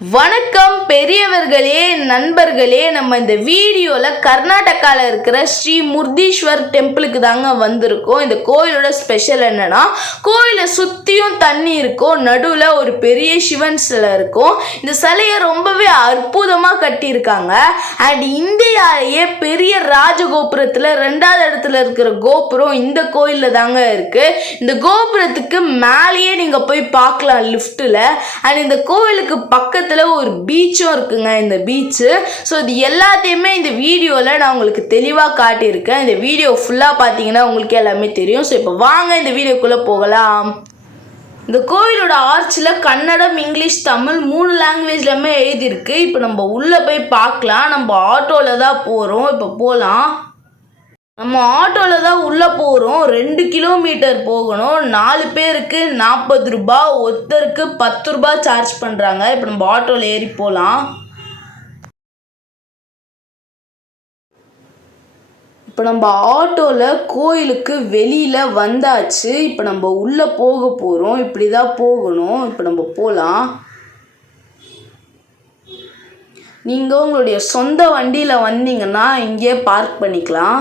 வணக்கம் பெரியவர்களே நண்பர்களே. நம்ம இந்த வீடியோவில் கர்நாடகாவில் இருக்கிற ஸ்ரீ முர்தீஸ்வர் டெம்பிளுக்கு தாங்க வந்திருக்கோம். இந்த கோயிலோட ஸ்பெஷல் என்னன்னா, கோயிலை சுற்றியும் தண்ணி இருக்கும், நடுவில் ஒரு பெரிய சிவன் சிலை இருக்கும். இந்த சிலையை ரொம்பவே அற்புதமாக கட்டியிருக்காங்க. அண்ட் இந்தியாவிலேயே பெரிய ராஜகோபுரத்தில் 2வது இடத்துல இருக்கிற கோபுரம் இந்த கோயிலில் தாங்க இருக்குது. இந்த கோபுரத்துக்கு மேலேயே நீங்கள் போய் பார்க்கலாம் லிஃப்ட்டில். அண்ட் இந்த கோவிலுக்கு பக்கத்தில் ஒரு பீச்சும் இருக்குங்க, இந்த பீச்சு. ஸோ இது எல்லாத்தையுமே இந்த வீடியோவில் நான் உங்களுக்கு தெளிவாக காட்டியிருக்கேன். இந்த வீடியோ ஃபுல்லாக பார்த்தீங்கன்னா உங்களுக்கு எல்லாமே தெரியும். ஸோ இப்போ வாங்க இந்த வீடியோக்குள்ளே போகலாம். இந்த கோயிலோட ஆர்ச்சில் கன்னடம், இங்கிலீஷ், தமிழ் 3 லாங்குவேஜ்லையுமே எழுதியிருக்கு. இப்போ நம்ம உள்ளே போய் பார்க்கலாம். நம்ம ஆட்டோவில் தான் போகிறோம். இப்போ போகலாம். நம்ம ஆட்டோவில் தான் உள்ளே போகிறோம். 2 கிலோமீட்டர் போகணும். 4 பேருக்கு 40 ரூபா, ஒருத்தருக்கு 10 ரூபா சார்ஜ் பண்ணுறாங்க. இப்போ நம்ம ஆட்டோவில் ஏறி போகலாம். இப்போ நம்ம ஆட்டோவில் கோயிலுக்கு வெளியில் வந்தாச்சு. இப்போ நம்ம உள்ளே போக போகிறோம். இப்படி தான் போகணும். இப்போ நம்ம போகலாம். நீங்கள் உங்களுடைய சொந்த வண்டியில் வந்தீங்கன்னா இங்கே பார்க் பண்ணிக்கலாம்.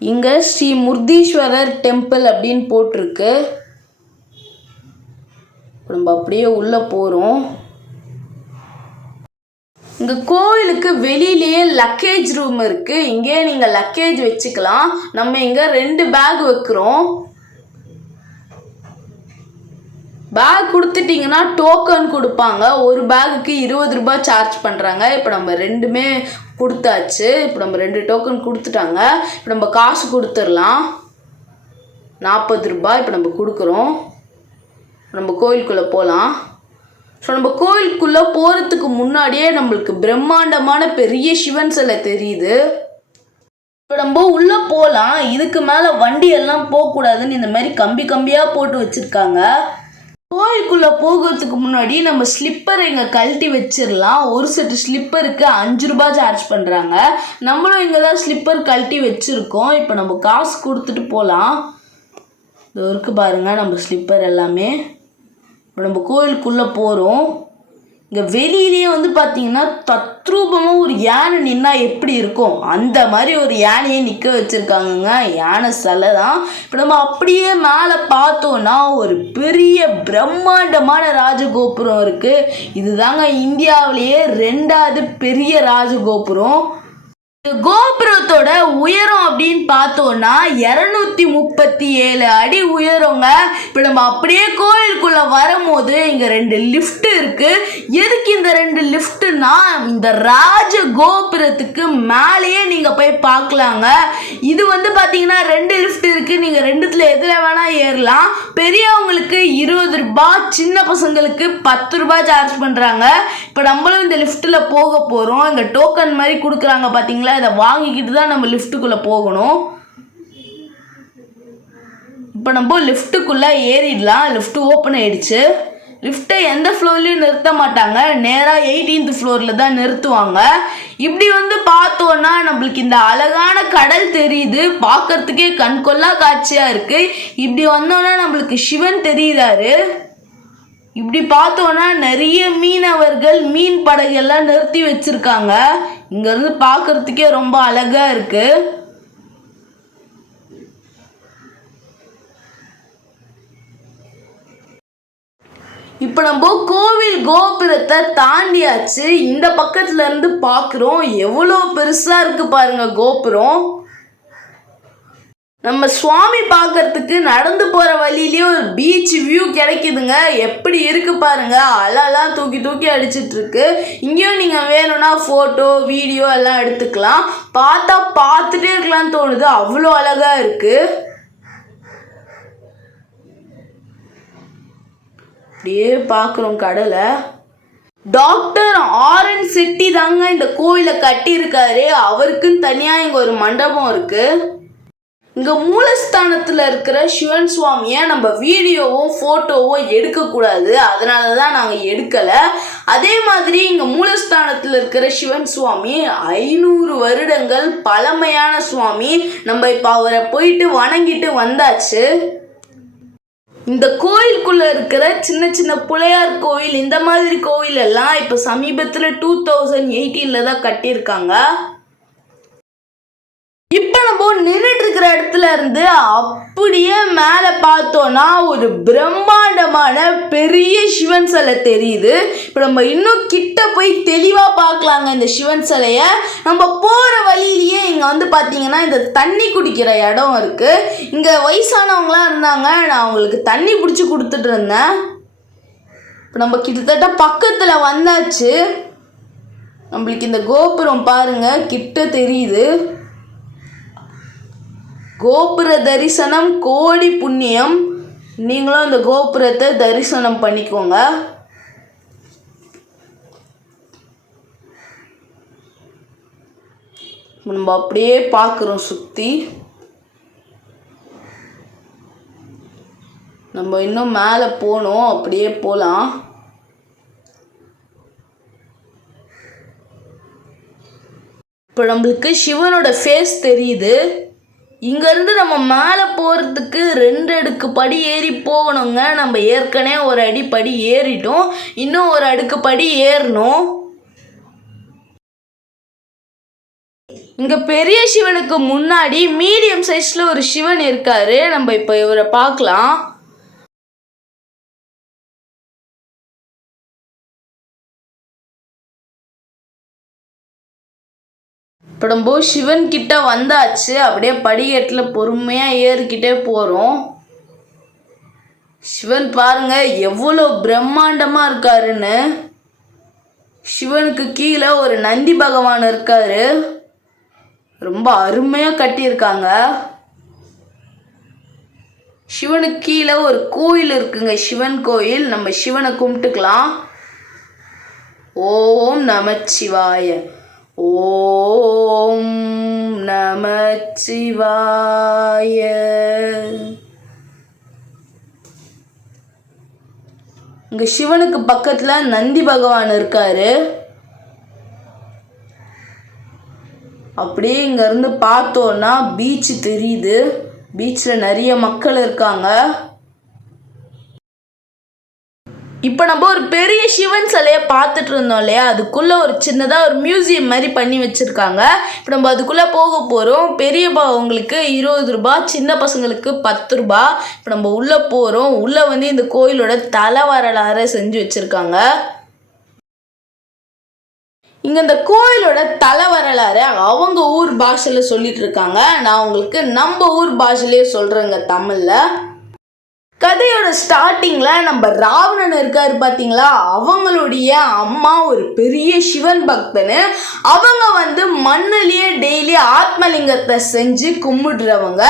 இங்கே ஸ்ரீ முர்தீஸ்வரர் டெம்பிள் அப்படின்னு போட்டிருக்கு. நம்ம அப்படியே உள்ளே போகிறோம். இங்கே கோயிலுக்கு வெளியிலேயே லக்கேஜ் ரூம் இருக்குது. இங்கே நீங்கள் லக்கேஜ் வச்சுக்கலாம். நம்ம இங்கே 2 பேக் வைக்கிறோம். பேக் கொடுத்துட்டிங்கன்னா டோக்கன் கொடுப்பாங்க. ஒரு பேகுக்கு 20 ரூபா சார்ஜ் பண்ணுறாங்க. இப்போ நம்ம 2மே கொடுத்தாச்சு. இப்போ நம்ம 2 டோக்கன் கொடுத்துட்டாங்க. இப்போ நம்ம காசு கொடுத்துடலாம். 40 ரூபா இப்போ நம்ம கொடுக்குறோம். நம்ம கோயிலுக்குள்ளே போகலாம். ஸோ நம்ம கோயிலுக்குள்ளே போகிறதுக்கு முன்னாடியே நம்மளுக்கு பிரம்மாண்டமான பெரிய சிவன் சிலை தெரியுது. இப்போ நம்ம உள்ளே போகலாம். இதுக்கு மேலே வண்டி எல்லாம் போகக்கூடாதுன்னு இந்த மாதிரி கம்பி கம்பியாக போட்டு வச்சுருக்காங்க. கோயிலுக்குள்ளே போகிறதுக்கு முன்னாடி நம்ம ஸ்லிப்பரை இங்கே கழட்டி வச்சிடலாம். ஒரு செட்டு ஸ்லிப்பருக்கு 5 ரூபா சார்ஜ் பண்ணுறாங்க. நம்மளும் இங்கே தான் ஸ்லிப்பர் கழட்டி வச்சுருக்கோம். இப்போ நம்ம காசு கொடுத்துட்டு போகலாம். இது இருக்குது பாருங்கள் நம்ம ஸ்லிப்பர் எல்லாமே. இப்போ நம்ம கோயிலுக்குள்ளே போகிறோம். இங்கே வெளியிலேயே பார்த்தீங்கன்னா தத்ரூபமாக ஒரு யானை நின்னா எப்படி இருக்கும் அந்த மாதிரி ஒரு யானையை நிற்க வச்சுருக்காங்கங்க. யானை சிலை தான். இப்போ நம்ம அப்படியே மேலே பார்த்தோன்னா ஒரு பெரிய பிரம்மாண்டமான ராஜகோபுரம் இருக்குது. இதுதாங்க இந்தியாவிலேயே 2வது பெரிய ராஜகோபுரம். கோபுரத்தோட உயரம் அப்படின்னு பார்த்தோன்னா 237 அடி உயரங்க. இப்போ நம்ம அப்படியே கோயிலுக்குள்ளே வரும்போது இங்கே 2 லிஃப்ட் இருக்குது. எதுக்கு இந்த 2 லிஃப்ட்டுனா, இந்த ராஜ கோபுரத்துக்கு மேலேயே நீங்கள் போய் பார்க்கலாங்க. இது பார்த்தீங்கன்னா 2 லிஃப்ட் இருக்குது. நீங்கள் 2த்துல எதில் வேணால் ஏறலாம். பெரியவங்களுக்கு 20 ரூபா, சின்ன பசங்களுக்கு 10 ரூபா சார்ஜ் பண்ணுறாங்க. இப்போ நம்மளும் இந்த லிஃப்ட்டில் போக போகிறோம். இங்கே டோக்கன் மாதிரி கொடுக்குறாங்க பார்த்தீங்களா, இதை வாங்கிக்கிட்டு தான் நம்ம லிஃப்ட்டுக்குள்ளே போகணும். இப்போ நம்ம லிஃப்ட்டுக்குள்ளே ஏறிடலாம். லிஃப்ட் ஓப்பன் ஆயிடுச்சு. லிஃப்ட்டை எந்த ஃப்ளோர்லையும் நிறுத்த மாட்டாங்க. நேராக 18th ஃப்ளோரில் தான் நிறுத்துவாங்க. இப்படி பார்த்தோன்னா நம்மளுக்கு இந்த அழகான கடல் தெரியுது. பார்க்கறதுக்கே கண்கொள்ளா காட்சியாக இருக்குது. இப்படி வந்தோன்னா நம்மளுக்கு சிவன் தெரியுறாரு. இப்படி பார்த்தோன்னா நிறைய மீனவர்கள் மீன் படகெல்லாம் நிறுத்தி வச்சுருக்காங்க. இங்கேருந்து பார்க்குறதுக்கே ரொம்ப அழகாக இருக்குது. இப்போ நம்ம கோவில் கோபுரத்தை தாண்டியாச்சு. இந்த பக்கத்துல இருந்து பார்க்குறோம். எவ்வளோ பெருசாக இருக்குது பாருங்கள் கோபுரம். நம்ம சுவாமி பார்க்கறதுக்கு நடந்து போகிற வழியிலேயே ஒரு பீச் வியூ கிடைக்குதுங்க. எப்படி இருக்கு பாருங்க. அலைலாம் தூக்கி தூக்கி அடிச்சிட்டு இருக்கு. இங்கேயும் நீங்கள் வேணும்னா ஃபோட்டோ வீடியோ எல்லாம் எடுத்துக்கலாம். பார்த்துட்டே இருக்கலாம்னு தோணுது. அவ்வளோ அழகாக இருக்கு. அப்படியே பார்க்குறோம் கடலை. டாக்டர் RN செட்டி தாங்க இந்த கோயிலை கட்டியிருக்காரு. அவருக்குன்னு தனியாக இங்கே ஒரு மண்டபம் இருக்குது. இங்கே மூலஸ்தானத்தில் இருக்கிற சிவன் சுவாமியை நம்ம வீடியோவும் ஃபோட்டோவும் எடுக்கக்கூடாது. அதனால தான் நாங்கள் எடுக்கலை. அதே மாதிரி இங்கே மூலஸ்தானத்தில் இருக்கிற சிவன் சுவாமி 500 வருடங்கள் பழமையான சுவாமி. நம்ம இப்போ அவரை போயிட்டு வணங்கிட்டு வந்தாச்சு. இந்த கோயிலுக்குள்ள இருக்கிற சின்ன சின்ன பிள்ளையார் கோயில் இந்த மாதிரி கோயில் எல்லாம் இப்போ சமீபத்தில் 2018 தான் கட்டியிருக்காங்க. இப்போ நம்ம நின்றுட்டு இருக்கிற இடத்துல இருந்து அப்படியே மேலே பார்த்தோன்னா ஒரு பிரம்மாண்டமான பெரிய சிவன் சிலை தெரியுது. இப்போ நம்ம இன்னும் கிட்ட போய் தெளிவாக பார்க்கலாங்க இந்த சிவன் சிலையை. நம்ம போகிற வழியிலேயே இங்கே வந்து பார்த்தீங்கன்னா இந்த தண்ணி குடிக்கிற இடம் இருக்குது. இங்கே வயசானவங்களாம் இருந்தாங்க, நான் அவங்களுக்கு தண்ணி பிடிச்சி கொடுத்துட்டு இருந்தேன். இப்போ நம்ம கிட்டத்தட்ட பக்கத்தில் வந்தாச்சு. நம்மளுக்கு இந்த கோபுரம் பாருங்கள் கிட்ட தெரியுது. கோபுர தரிசனம் கோடி புண்ணியம். நீங்களும் அந்த கோபுரத்தை தரிசனம் பண்ணிக்கோங்க. நம்ம அப்படியே பார்க்குறோம் சுற்றி. நம்ம இன்னும் மேலே போகணும், அப்படியே போகலாம். இப்போ நம்மளுக்கு சிவனோட ஃபேஸ் தெரியுது. இங்கேருந்து நம்ம மேலே போகிறதுக்கு 2 அடுக்கு படி ஏறி போகணுங்க. நம்ம ஏற்கனவே ஒரு அடி படி ஏறிட்டோம், இன்னும் ஒரு அடுக்கு படி ஏறணும். இங்கே பெரிய சிவனுக்கு முன்னாடி மீடியம் சைஸில் ஒரு சிவன் இருக்காரு. நம்ம இப்போ இவரை பார்க்கலாம். இப்போ நம்ம சிவன் கிட்ட வந்தாச்சு. அப்படியே படிக்கட்டில் பொறுமையாக ஏறிக்கிட்டே போகிறோம். சிவன் பாருங்க எவ்வளோ பிரம்மாண்டமாக இருக்காருன்னு. சிவனுக்கு கீழே ஒரு நந்தி பகவான் இருக்காரு. ரொம்ப அருமையாக கட்டியிருக்காங்க. சிவனுக்கு கீழே ஒரு கோயில் இருக்குங்க, சிவன் கோயில். நம்ம சிவனை கும்பிட்டுக்கலாம். ஓம் நமச்சிவாய, ஓம் நமச்சிவாய. இங்கே சிவனுக்கு பக்கத்தில் நந்தி பகவான் இருக்காரு. அப்படியே இங்கேருந்து பார்த்தோன்னா பீச் தெரியுது. பீச்சில் நிறைய மக்கள் இருக்காங்க. இப்போ நம்ம ஒரு பெரிய சிவன் சிலையை பார்த்துட்டு இருந்தோம் இல்லையா, அதுக்குள்ளே ஒரு சின்னதாக ஒரு மியூசியம் மாதிரி பண்ணி வச்சுருக்காங்க. இப்போ நம்ம அதுக்குள்ளே போக போகிறோம். பெரியவங்களுக்கு 20 ரூபா, சின்ன பசங்களுக்கு 10 ரூபா. இப்போ நம்ம உள்ளே போகிறோம். உள்ளே வந்து இந்த கோயிலோட தலை வரலாறு செஞ்சு வச்சுருக்காங்க. இங்கே இந்த கோயிலோட தலை வரலாறு அவங்க ஊர் பாஷையில் சொல்லிட்டு இருக்காங்க. நான் உங்களுக்கு நம்ம ஊர் பாஷையிலே சொல்கிறேங்க தமிழில். கதையோட ஸ்டார்டிங்கில் நம்ம ராவணன் இருக்காரு பார்த்தீங்களா, அவங்களுடைய அம்மா ஒரு பெரிய சிவன் பக்தனு. அவங்க வந்து மண்ணிலேயே டெய்லி ஆத்மலிங்கத்தை செஞ்சு கும்பிடுறவங்க.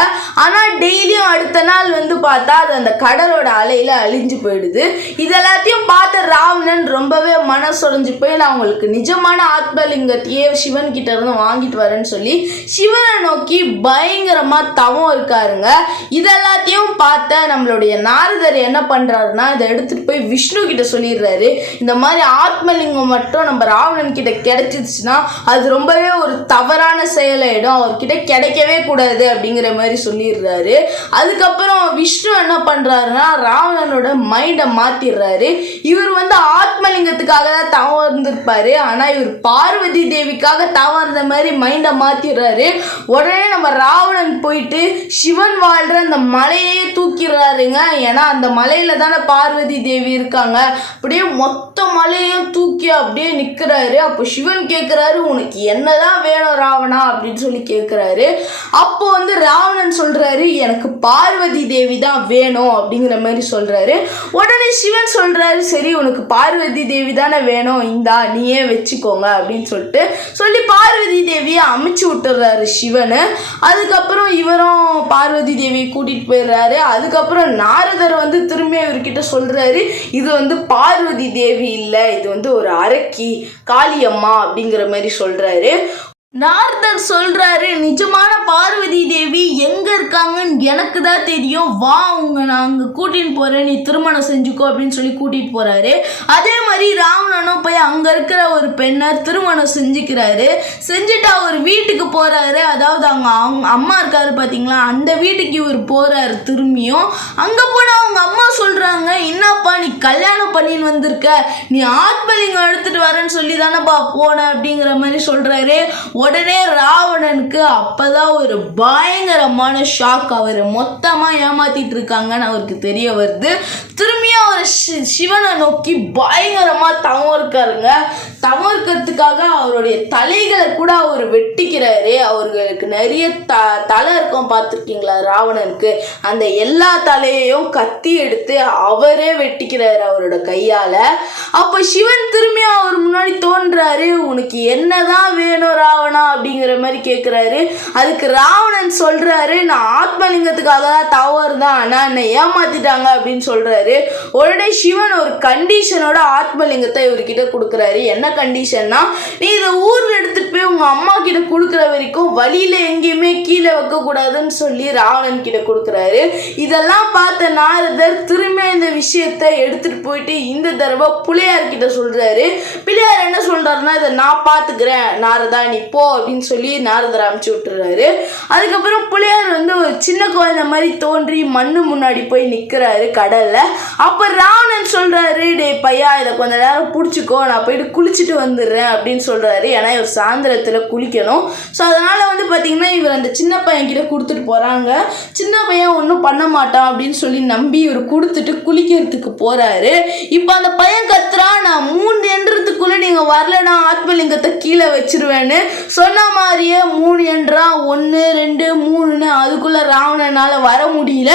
ஆனால் டெய்லியும் அடுத்த நாள் வந்து பார்த்தா அது அந்த கடலோட அலையில் அழிஞ்சு போயிடுது. இதெல்லாத்தையும் பார்த்த ராவணன் ரொம்பவே மனசுடைஞ்சு போய் நான் உங்களுக்கு நிஜமான ஆத்மலிங்கத்தையே சிவன் கிட்ட இருந்து வாங்கிட்டு வரேன்னு சொல்லி சிவனை நோக்கி பயங்கரமாக தவம் இருக்காருங்க. இதெல்லாத்தையும் பார்த்த நம்மளுடைய நாரதர் என்ன பண்றாருன்னா இதை எடுத்துட்டு போய் விஷ்ணு கிட்ட சொல்லிடுறாரு. இந்த மாதிரி ஆத்மலிங்கம் மட்டும் நம்ம ராவணன் கிட்ட கிடைச்சிச்சுன்னா அது ரொம்பவே ஒரு தவறான செயலாயிடும், அவர்கிட்ட கிடைக்கவே கூடாது அப்படிங்கிற மாதிரி சொல்லிடுறாரு. அதுக்கப்புறம் விஷ்ணு என்ன பண்றாருன்னா ராவணனோட மைண்டை மாத்திடுறாரு. இவர் வந்து ஆத்மலிங்கத்துக்காக தான் தவம் இருந்திருப்பாரு, ஆனா இவர் பார்வதி தேவிக்காக தவம் இருந்த மாதிரி மைண்டை மாத்திடுறாரு. உடனே நம்ம ராவணன் போயிட்டு சிவன் வாழ்ற அந்த மலையே தூக்கிடுறாருங்க. ஏன்னா அந்த மலையில தானே பார்வதி தேவி இருக்காங்க. அப்படியே மொத்த மலையும் தூக்கி அப்படியே நிற்கிறாரு. அப்போ சிவன் கேட்குறாரு, உனக்கு என்னதான் வேணும் ராவணா அப்படின்னு சொல்லி கேட்குறாரு. அப்போ வந்து ராவணன் சொல்றாரு, எனக்கு பார்வதி தேவி தான் வேணும் அப்படிங்கிற மாதிரி சொல்றாரு. உடனே சிவன் சொல்றாரு, சரி உனக்கு பார்வதி தேவி தானே வேணும், இந்தா நீயே வச்சுக்கோங்க அப்படின்னு சொல்லிட்டு சொல்லி பார்வதி தேவியை அமுச்சு விட்டுறாரு சிவனு. அதுக்கப்புறம் இவரும் பார்வதி தேவியை கூட்டிட்டு போயிடுறாரு. அதுக்கப்புறம் நாரதர் வந்து திரும்பி இவர்கிட்ட சொல்றாரு, இது வந்து பார்வதி தேவி இல்லை, இது வந்து ஒரு அரக்கி காளியம்மா அப்படிங்கிற மாதிரி சொல்றாரு. நாரதர் சொல்றாரு, நிஜமான பார்வதி தேவி எங்க இருக்காங்கன்னு எனக்கு தான் தெரியும், வா நாங்க கூட்டிட்டு போறேன், நீ திருமணம் செஞ்சுக்கோ அப்படின்னு சொல்லி கூட்டிட்டு போறாரு. அதே மாதிரி ராவணனும் போய் அங்க இருக்கிற ஒரு பெண்ணை திருமணம் செஞ்சுக்கிறாரு. செஞ்சுட்டு அவர் வீட்டுக்கு போறாரு. அதாவது அவங்க அம்மா இருக்காரு பாத்தீங்களா, அந்த வீட்டுக்கு இவர் போறாரு. திரும்பியும் அங்க போனா அவங்க அம்மா சொல்றாங்க, என்னப்பா நீ கல்யாணம் பண்ணின்னு வந்திருக்க, நீ ஆத்மலிங்கம் எடுத்துட்டு வரேன்னு சொல்லி தானேப்பா போன அப்படிங்கிற மாதிரி சொல்றாரு. உடனே ராவணனுக்கு அப்பதான் ஒரு பயங்கரமான ஷாக். அவர் மொத்தமா ஏமாத்திட்டு இருக்காங்கன்னு அவருக்கு தெரிய வருது. திரும்பியும் அவர் சிவனை நோக்கி பயங்கரமா தவம் இருக்காருங்க. தவம் இருக்கிறதுக்காக அவருடைய தலைகளை கூட அவர் வெட்டிக்கிறாரு. அவர்களுக்கு நிறைய தலை இருக்கும் பார்த்துருக்கீங்களா ராவணனுக்கு, அந்த எல்லா தலையையும் கத்தி எடுத்து அவரே வெட்டிக்கிறாரு அவரோட கையால. அப்ப சிவன் திரும்பியும் அவர் முன்னாடி தோன்றாரு, உனக்கு என்னதான் வேணும் ராவணா அப்படிங்கிற மாதிரி கேட்குறாரு. அதுக்கு ராவணன் சொல்றாரு, நான் ஆத்மலிங்கத்துக்காக தான் தவம் இருந்தேன், ஆனால் என்னை ஏமாத்திட்டாங்க அப்படின்னு சொல்றாரு. உடனே சிவன் ஒரு கண்டிஷனோட ஆத்மலிங்கத்தை இவர்கிட்ட கொடுக்குறாரு. என்ன கண்டிஷன்னா, நீ இதை ஊர்ல எடுத்துட்டு போய் உங்க அம்மா கிட்ட கொடுக்குற வரைக்கும் வழியில எங்கேயுமே கீழே வைக்க கூடாதுன்னு சொல்லி ராவணன் கிட்ட கொடுக்குறாரு. இதெல்லாம் பார்த்த நாரதர் திரும்ப இந்த விஷயத்தை எடுத்துட்டு போயிட்டு இந்த தடவை பிள்ளையார்கிட்ட சொல்றாரு. பிள்ளையார் என்ன சொல்றாருன்னா, இதை நான் பார்த்துக்கிறேன் நாரதா, நீ போ அப்படின்னு சொல்லி நாரதர் அனுப்பிச்சு விட்டுறாரு. அதுக்கப்புறம் பிள்ளையார் ஒரு சின்ன குழந்தை மாதிரி தோன்றி மண்ணு முன்னாடி போய் நிற்கிறாரு கடல்ல. அப்போ ராவணன் சொல்றாரு, டே பையா இதை கொஞ்ச நேரம் பிடிச்சிக்கோ, நான் போயிட்டு குளிச்சுட்டு வந்துடுறேன் அப்படின்னு சொல்றாரு. ஏன்னா இவர் சாயந்தரத்தில் குளிக்கணும். ஸோ அதனால பார்த்தீங்கன்னா இவர் அந்த சின்ன பையன் கிட்ட கொடுத்துட்டு போறாங்க. சின்ன பையன் ஒன்றும் பண்ண மாட்டான் அப்படின்னு சொல்லி நம்பி இவர் கொடுத்துட்டு குளிக்கிறதுக்கு போறாரு. இப்போ அந்த பையன் கத்துறான், நான் 3 எண்றதுக்குள்ள நீங்க வரலன்னா ஆத்மலிங்கத்தை கீழே வச்சிருவேன்னு. சொன்ன மாதிரியே 3 என்றான், 1 2 3ன்னு. அதுக்குள்ள ராவணனால வர முடியல.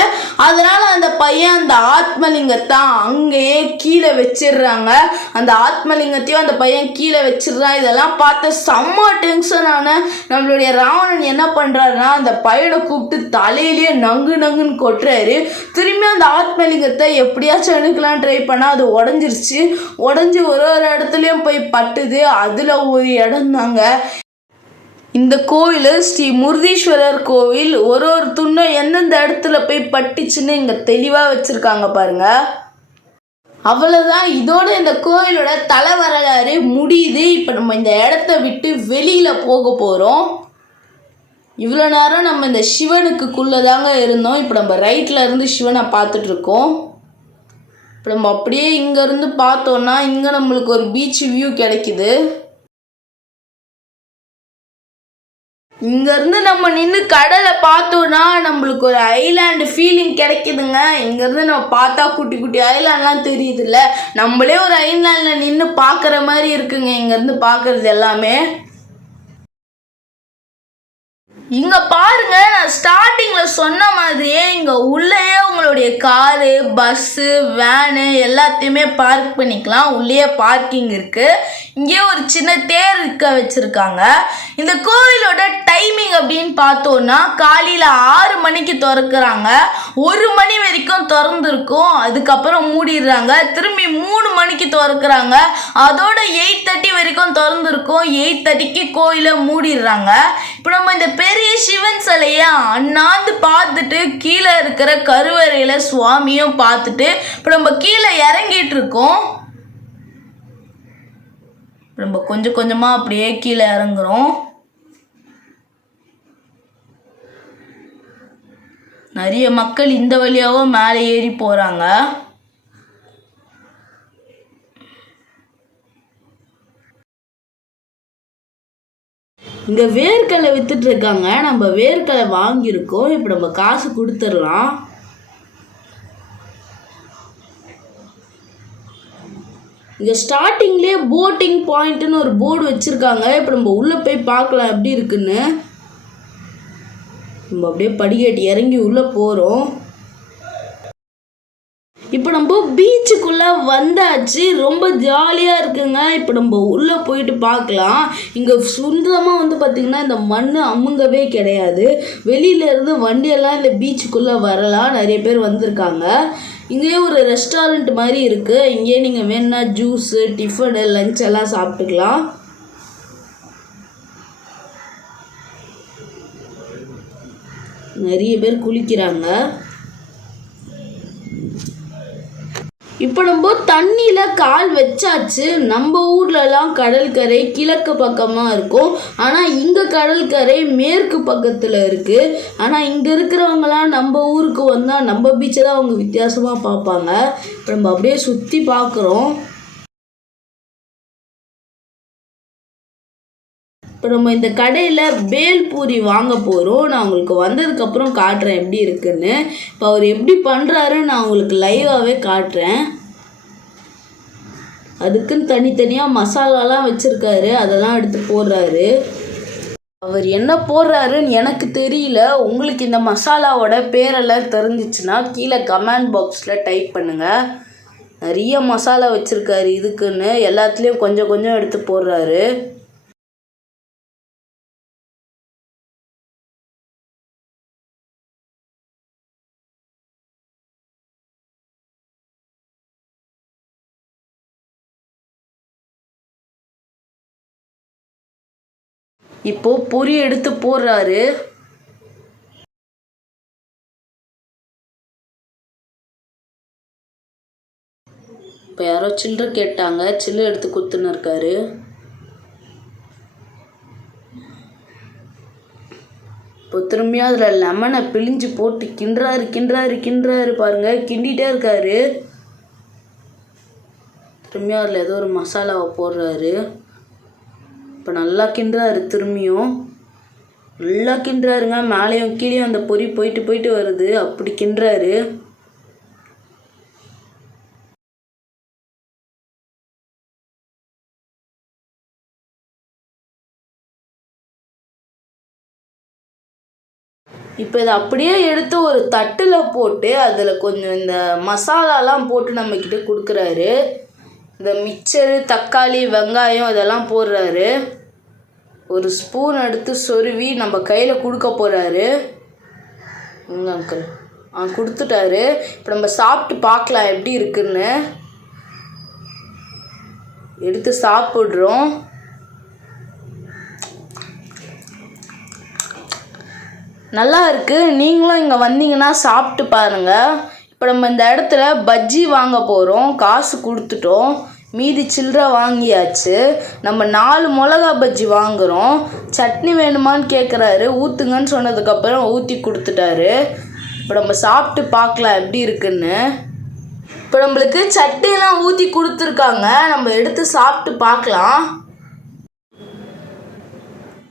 அதனால அந்த பையன் அந்த ஆத்மலிங்கத்தை அங்கேயே கீழே வச்சிடுறாங்க. அந்த ஆத்மலிங்கத்தையும் அந்த பையன் கீழே வச்சிடுறான். இதெல்லாம் பார்த்து செம்ம டென்ஷனான நம்மளுடைய ராவணன் என்ன பண்றாருன்னா, அந்த பையனை கூப்பிட்டு தலையிலேயே நங்குன்னு கொட்டுறாரு. திரும்பி அந்த ஆத்மலிங்கத்தை எப்படியாச்சும் எடுக்கலாம் ட்ரை பண்ணா அது உடஞ்சிருச்சு. உடஞ்சி ஒரு இடத்துலயும் போய் பட்டுது. அதுல ஒரு இடம் தாங்க இந்த கோயில், ஸ்ரீ முருதீஸ்வரர் கோவில். ஒரு துண்ணும் எந்தெந்த இடத்துல போய் பட்டுச்சுன்னு இங்க தெளிவா வச்சிருக்காங்க பாருங்க. அவ்வளவுதான், இதோட இந்த கோயிலோட தலை வரலாறு முடியுது. இப்போ நம்ம இந்த இடத்த விட்டு வெளியில போக போறோம். இவ்வளோ நேரம் நம்ம இந்த சிவனுக்குள்ளே தாங்க இருந்தோம். இப்போ நம்ம ரைட்ல இருந்து சிவனை பார்த்துட்டு இருக்கோம். இப்போ நம்ம அப்படியே இங்கேருந்து பார்த்தோன்னா இங்கே நம்மளுக்கு ஒரு பீச் வியூ கிடைக்குது. இங்கேருந்து நம்ம நின்று கடலை பார்த்தோன்னா நம்மளுக்கு ஒரு ஐலாண்டு ஃபீலிங் கிடைக்குதுங்க. இங்கேருந்து நம்ம பார்த்தா குட்டி குட்டி ஐலாண்ட்லாம் தெரியுதுல்ல, நம்மளே ஒரு ஐலாண்டில் நின்று பார்க்குற மாதிரி இருக்குங்க இங்கேருந்து பார்க்குறது எல்லாமே. இங்க பாருங்க, நான் ஸ்டார்டிங்ல சொன்ன மாதிரியே இங்க உள்ளேயே உங்களுடைய காரு, பஸ்ஸு, வேனு எல்லாத்தையுமே பார்க் பண்ணிக்கலாம். உள்ளேயே பார்க்கிங் இருக்கு. இங்கே ஒரு சின்ன தேர் இருக்க வச்சிருக்காங்க. இந்த கோவிலோட டைமிங் அப்படின்னு பார்த்தோம்னா காலையில 6 மணிக்கு திறக்கிறாங்க. 1 மணி வரைக்கும் திறந்துருக்கும். அதுக்கப்புறம் மூடிடுறாங்க. திரும்பி 3 மணிக்கு திறக்கிறாங்க. அதோட 8:30 வரைக்கும் திறந்துருக்கும். 8:30க்கு கோயிலை மூடிடுறாங்க. இப்போ நம்ம இந்த பெரிய சிவன் சிலையை அண்ணாந்து பார்த்துட்டு கீழே இருக்கிற கருவறையில சுவாமியும் பார்த்துட்டு இப்போ நம்ம கீழே இறங்கிட்டு இருக்கோம். நம்ம கொஞ்சம் கொஞ்சமா அப்படியே கீழே இறங்குறோம். நிறைய மக்கள் இந்த வழியாவும் மேலே ஏறி போறாங்க. இங்க வேர்க்கடலை வித்துட்டு இருக்காங்க. நம்ம வேர்க்கடலை வாங்கியிருக்கோம். இப்போ நம்ம காசு கொடுத்துடலாம். இங்கே ஸ்டார்டிங்லேயே போட்டிங் பாயிண்ட்டுன்னு ஒரு போர்டு வச்சுருக்காங்க. இப்போ நம்ம உள்ளே போய் பார்க்கலாம் எப்படி இருக்குன்னு. நம்ம அப்படியே படிக்கட்டி இறங்கி உள்ளே போகிறோம். இப்போ நம்ம பீச்சுக்குள்ளே வந்தாச்சு. ரொம்ப ஜாலியாக இருக்குங்க. இப்போ நம்ம உள்ளே போயிட்டு பார்க்கலாம். இங்கே சுந்தரமாக பார்த்திங்கன்னா இந்த மண் அமுங்கவே கிடையாது. வெளியிலேருந்து வண்டியெல்லாம் இந்த பீச்சுக்குள்ளே வரலாம். நிறைய பேர் வந்திருக்காங்க. இங்கேயே ஒரு ரெஸ்டாரண்ட் மாதிரி இருக்குது. இங்கேயே நீங்கள் வேணுன்னா ஜூஸு, டிஃபனு, லஞ்ச் எல்லாம் சாப்பிட்டுக்கலாம். நிறைய பேர் குளிக்கிறாங்க. இப்போ நம்ம தண்ணியில் கால் வச்சாச்சு. நம்ம ஊர்லலாம் கடற்கரை கிழக்கு பக்கமாக இருக்கும், ஆனால் இங்கே கடற்கரை மேற்கு பக்கத்தில் இருக்குது. ஆனால் இங்கே இருக்கிறவங்களாம் நம்ம ஊருக்கு வந்தால் நம்ம பீச்சை தான் அவங்க வித்தியாசமாக பார்ப்பாங்க. இப்போ நம்ம அப்படியே சுற்றி பார்க்குறோம். இப்போ நம்ம இந்த கடையில் பேல்பூரி வாங்க போகிறோம். நான் உங்களுக்கு வந்ததுக்கப்புறம் காட்டுறேன் எப்படி இருக்குன்னு. இப்போ அவர் எப்படி பண்ணுறாருன்னு நான் உங்களுக்கு லைவாகவே காட்டுறேன். அதுக்குன்னு தனித்தனியாக மசாலாலாம் வச்சுருக்காரு, அதெல்லாம் எடுத்து போடுறாரு. அவர் என்ன போடுறாருன்னு எனக்கு தெரியல. உங்களுக்கு இந்த மசாலாவோட பேரெல்லாம் தெரிஞ்சிச்சுன்னா கீழே கமெண்ட் பாக்ஸில் டைப் பண்ணுங்கள். நிறைய மசாலா வச்சுருக்காரு இதுக்குன்னு, எல்லாத்துலேயும் கொஞ்சம் கொஞ்சம் எடுத்து போடுறாரு. இப்போ பொரி எடுத்து போடுறாரு. இப்போ யாரோ சில்லறை கேட்டாங்க, சில்லறை எடுத்து குத்துன்னு இருக்காரு. இப்போ திரும்பியும் அதில் லெமனை பிழிஞ்சு போட்டு கிண்டுறாரு பாருங்க, கிண்டிகிட்டே இருக்காரு. திரும்பியும் அதில் ஏதோ ஒரு மசாலாவை போடுறாரு. இப்போ நல்லா கிண்டுறாரு, திரும்பியும் நல்லா கிண்டுறாருங்க. மேலேயும் கீழேயும் அந்த பொரி போயிட்டு வருது, அப்படி கிண்டுறாரு. இப்போ இதை அப்படியே எடுத்து ஒரு தட்டில் போட்டு அதில் கொஞ்சம் இந்த மசாலாலாம் போட்டு நம்மக்கிட்ட கொடுக்குறாரு. இந்த மிக்சரு, தக்காளி, வெங்காயம் இதெல்லாம் போடுறாரு. ஒரு ஸ்பூன் எடுத்து சொருவி நம்ம கையில் கொடுக்க போகிறாரு. அங்கிள் கொடுத்துட்டாரு. இப்போ நம்ம சாப்பிட்டு பார்க்கலாம் எப்படி இருக்குன்னு. எடுத்து சாப்பிட்றோம். நல்லா இருக்குது. நீங்களும் இங்கே வந்தீங்கன்னா சாப்பிட்டு பாருங்கள். இப்போ நம்ம இந்த இடத்துல பஜ்ஜி வாங்க போகிறோம். காசு கொடுத்துட்டோம், மீதி சில்லறை வாங்கியாச்சு. நம்ம 4 மிளகா பஜ்ஜி வாங்குகிறோம். சட்னி வேணுமான்னு கேட்குறாரு. ஊற்றுங்கன்னு சொன்னதுக்கப்புறம் ஊற்றி கொடுத்துட்டாரு. இப்போ நம்ம சாப்பிட்டு பார்க்கலாம் எப்படி இருக்குன்னு. இப்போ நம்மளுக்கு சட்னியெல்லாம் ஊற்றி கொடுத்துருக்காங்க. நம்ம எடுத்து சாப்பிட்டு பார்க்கலாம்.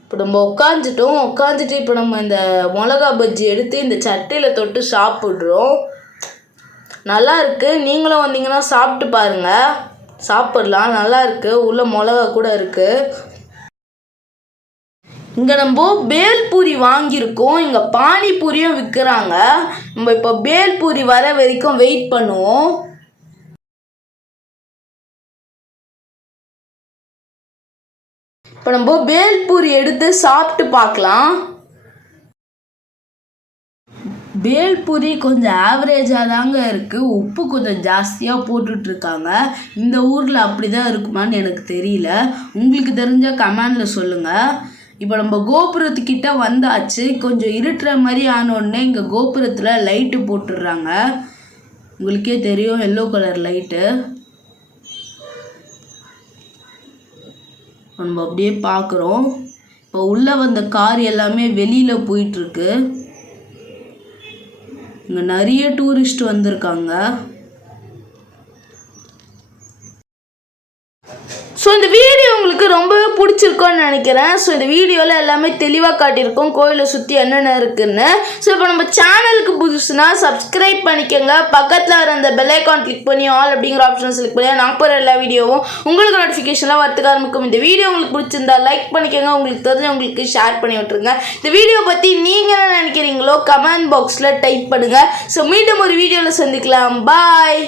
இப்போ நம்ம உட்காந்துட்டு இப்போ நம்ம இந்த மிளகா பஜ்ஜி எடுத்து இந்த சட்னியில் தொட்டு சாப்பிட்றோம். நல்லா இருக்குது. நீங்களும் வந்தீங்கன்னா சாப்பிட்டு பாருங்கள், சாப்பிட்லாம். நல்லா இருக்குது, உள்ள மிளகா கூட இருக்குது. இங்கே நம்ம பேல்பூரி வாங்கியிருக்கோம். இங்கே பானிபூரியும் விற்கிறாங்க. நம்ம இப்போ பேல்பூரி வர வரைக்கும் வெயிட் பண்ணுவோம். இப்போ நம்ம பேல்பூரி எடுத்து சாப்பிட்டு பார்க்கலாம். பேல்பூரி கொஞ்சம் ஆவரேஜாக தாங்க இருக்குது. உப்பு கொஞ்சம் ஜாஸ்தியாக போட்டுட்ருக்காங்க. இந்த ஊரில் அப்படி தான் இருக்குமான்னு எனக்கு தெரியல. உங்களுக்கு தெரிஞ்சால் கமெண்டில் சொல்லுங்கள். இப்போ நம்ம கோபுரத்துக்கிட்ட வந்தாச்சு. கொஞ்சம் இருட்டுற மாதிரி ஆனோடனே இங்கே கோபுரத்தில் லைட்டு போட்டுடுறாங்க. உங்களுக்கே தெரியும், எல்லோ கலர் லைட்டு. நம்ம அப்படியே பார்க்குறோம். இப்போ உள்ளே வந்த கார் எல்லாமே வெளியில் போயிட்டுருக்கு. இங்கே நிறைய டூரிஸ்ட் வந்திருக்காங்க. ஸோ இந்த வீடியோ உங்களுக்கு ரொம்பவே பிடிச்சிருக்கோன்னு நினைக்கிறேன். ஸோ இந்த வீடியோவில் எல்லாமே தெளிவாக காட்டியிருக்கோம் கோயிலை சுற்றி என்னென்ன இருக்குன்னு. ஸோ இப்போ நம்ம சேனலுக்கு புதுசுனா சப்ஸ்கிரைப் பண்ணிக்கோங்க. பக்கத்தில் வர அந்த பெல் ஐக்கான் கிளிக் பண்ணி ஆல் அப்படிங்கிற ஆப்ஷன் செலக்ட் பண்ணி நான் போகிற எல்லா வீடியோவும் உங்களுக்கு நோட்டிஃபிகேஷன்லாம் வரத்துக்கு ஆரம்பிக்கும். இந்த வீடியோ உங்களுக்கு பிடிச்சிருந்தா லைக் பண்ணிக்கோங்க. உங்களுக்கு தெரிஞ்சவங்களுக்கு ஷேர் பண்ணி விட்டுருங்க. இந்த வீடியோ பற்றி நீங்கள் என்ன நினைக்கிறீங்களோ கமெண்ட் பாக்ஸில் டைப் பண்ணுங்கள். ஸோ மீண்டும் ஒரு வீடியோவில் சந்திக்கலாம். பாய்.